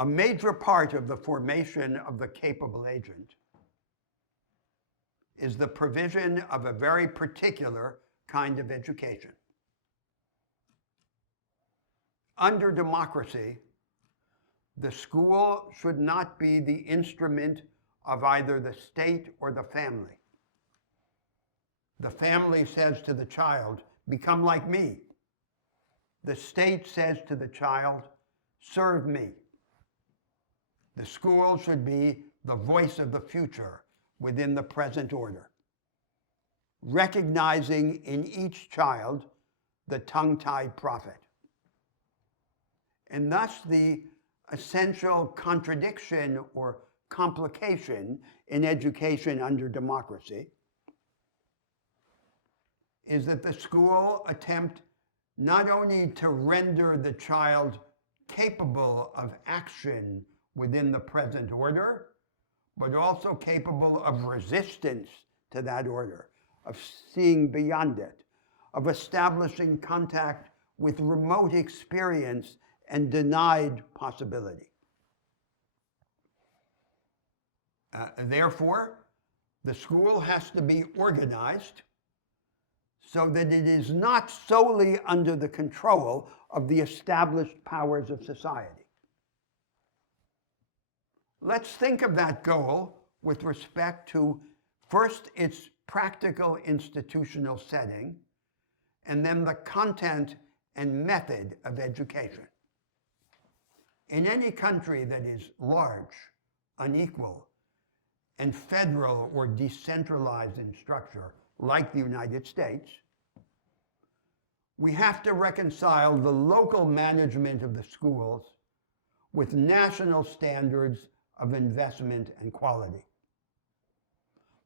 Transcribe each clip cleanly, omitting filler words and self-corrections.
A major part of the formation of the capable agent is the provision of a very particular kind of education. Under democracy, the school should not be the instrument of either the state or the family. The family says to the child, become like me. The state says to the child, serve me. The school should be the voice of the future within the present order, recognizing in each child the tongue-tied prophet. And thus the essential contradiction or complication in education under democracy is that the school attempt not only to render the child capable of action within the present order, but also capable of resistance to that order, of seeing beyond it, of establishing contact with remote experience and denied possibility. Therefore, the school has to be organized so that it is not solely under the control of the established powers of society. Let's think of that goal with respect to, first, its practical institutional setting, and then the content and method of education. In any country that is large, unequal, and federal or decentralized in structure, like the United States, we have to reconcile the local management of the schools with national standards of investment and quality.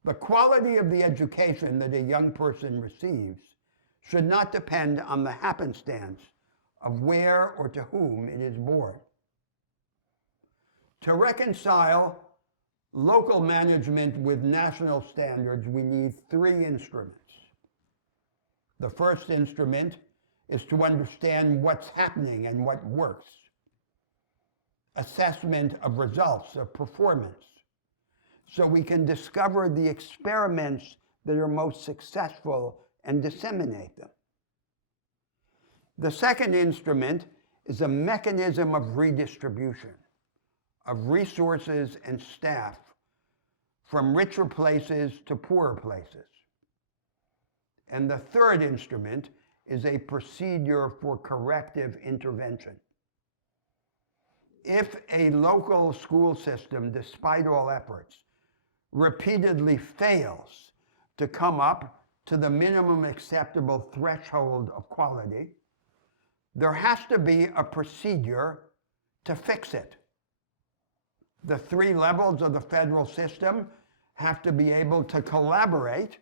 The quality of the education that a young person receives should not depend on the happenstance of where or to whom it is born. To reconcile local management with national standards, we need three instruments. The first instrument is to understand what's happening and what works. Assessment of results, of performance, so we can discover the experiments that are most successful and disseminate them. The second instrument is a mechanism of redistribution of resources and staff from richer places to poorer places. And the third instrument is a procedure for corrective intervention. If a local school system, despite all efforts, repeatedly fails to come up to the minimum acceptable threshold of quality, there has to be a procedure to fix it. The three levels of the federal system have to be able to collaborate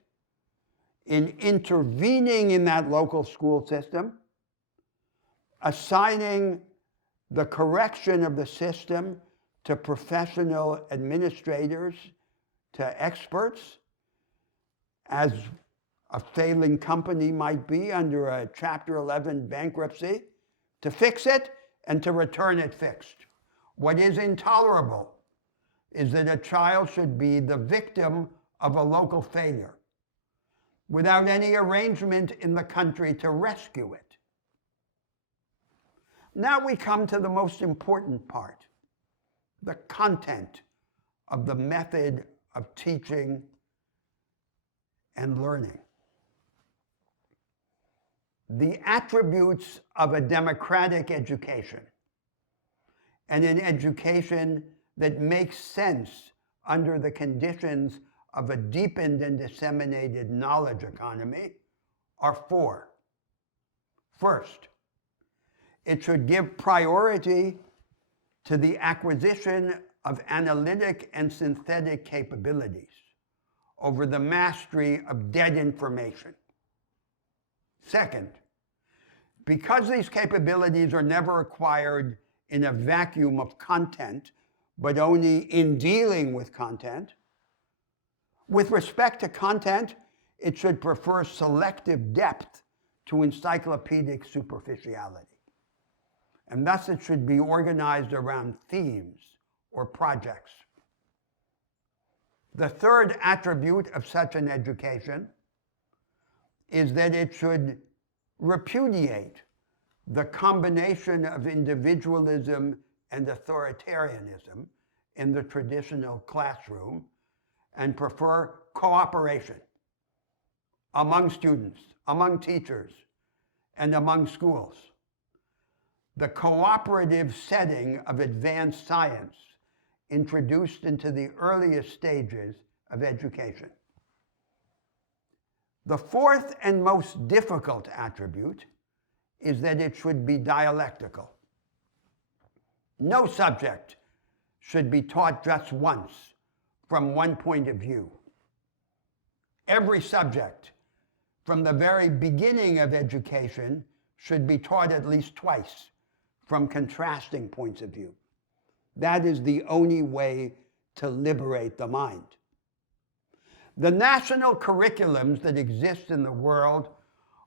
in intervening in that local school system, assigning the correction of the system to professional administrators, to experts, as a failing company might be under a Chapter 11 bankruptcy, to fix it and to return it fixed. What is intolerable is that a child should be the victim of a local failure without any arrangement in the country to rescue it. Now we come to the most important part, the content of the method of teaching and learning. The attributes of a democratic education and an education that makes sense under the conditions of a deepened and disseminated knowledge economy are four. First, it should give priority to the acquisition of analytic and synthetic capabilities over the mastery of dead information. Second, because these capabilities are never acquired in a vacuum of content, but only in dealing with content, with respect to content, it should prefer selective depth to encyclopedic superficiality. and thus it should be organized around themes or projects. The third attribute of such an education is that it should repudiate the combination of individualism and authoritarianism in the traditional classroom and prefer cooperation among students, among teachers, and among schools. The cooperative setting of advanced science introduced into the earliest stages of education. The fourth and most difficult attribute is that it should be dialectical. No subject should be taught just once from one point of view. Every subject, from the very beginning of education, should be taught at least twice from contrasting points of view. That is the only way to liberate the mind. The national curriculums that exist in the world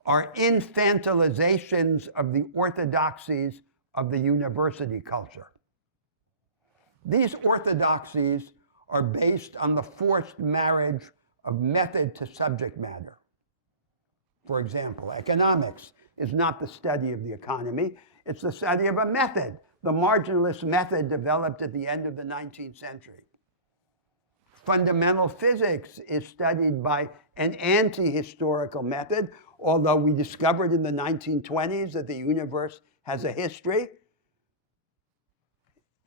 are infantilizations of the orthodoxies of the university culture. These orthodoxies are based on the forced marriage of method to subject matter. For example, economics is not the study of the economy, it's the study of a method, the marginalist method developed at the end of the 19th century. Fundamental physics is studied by an anti-historical method, although we discovered in the 1920s that the universe has a history,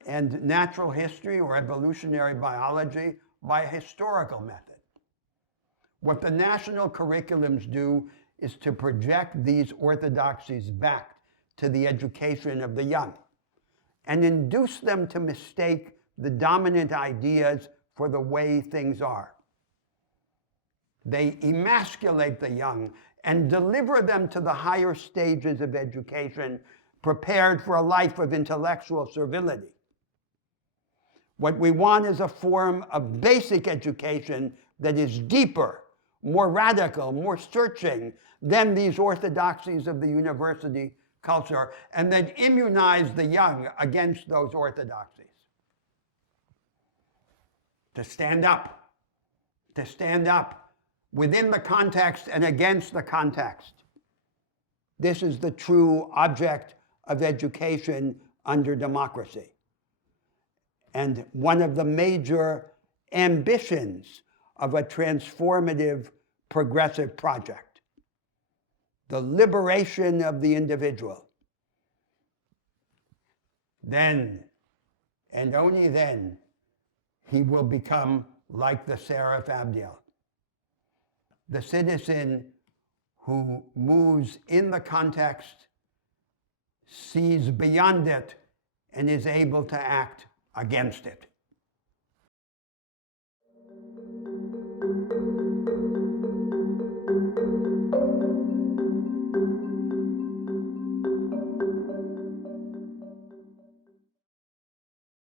and natural history or evolutionary biology by a historical method. What the national curriculums do is to project these orthodoxies back to the education of the young and induce them to mistake the dominant ideas for the way things are. They emasculate the young and deliver them to the higher stages of education, prepared for a life of intellectual servility. What we want is a form of basic education that is deeper, more radical, more searching than these orthodoxies of the university culture, and then immunize the young against those orthodoxies. To stand up within the context and against the context. This is the true object of education under democracy. And one of the major ambitions of a transformative progressive project. The liberation of the individual. Then, and only then, he will become like the Seraph Abdiel, the citizen who moves in the context, sees beyond it, and is able to act against it.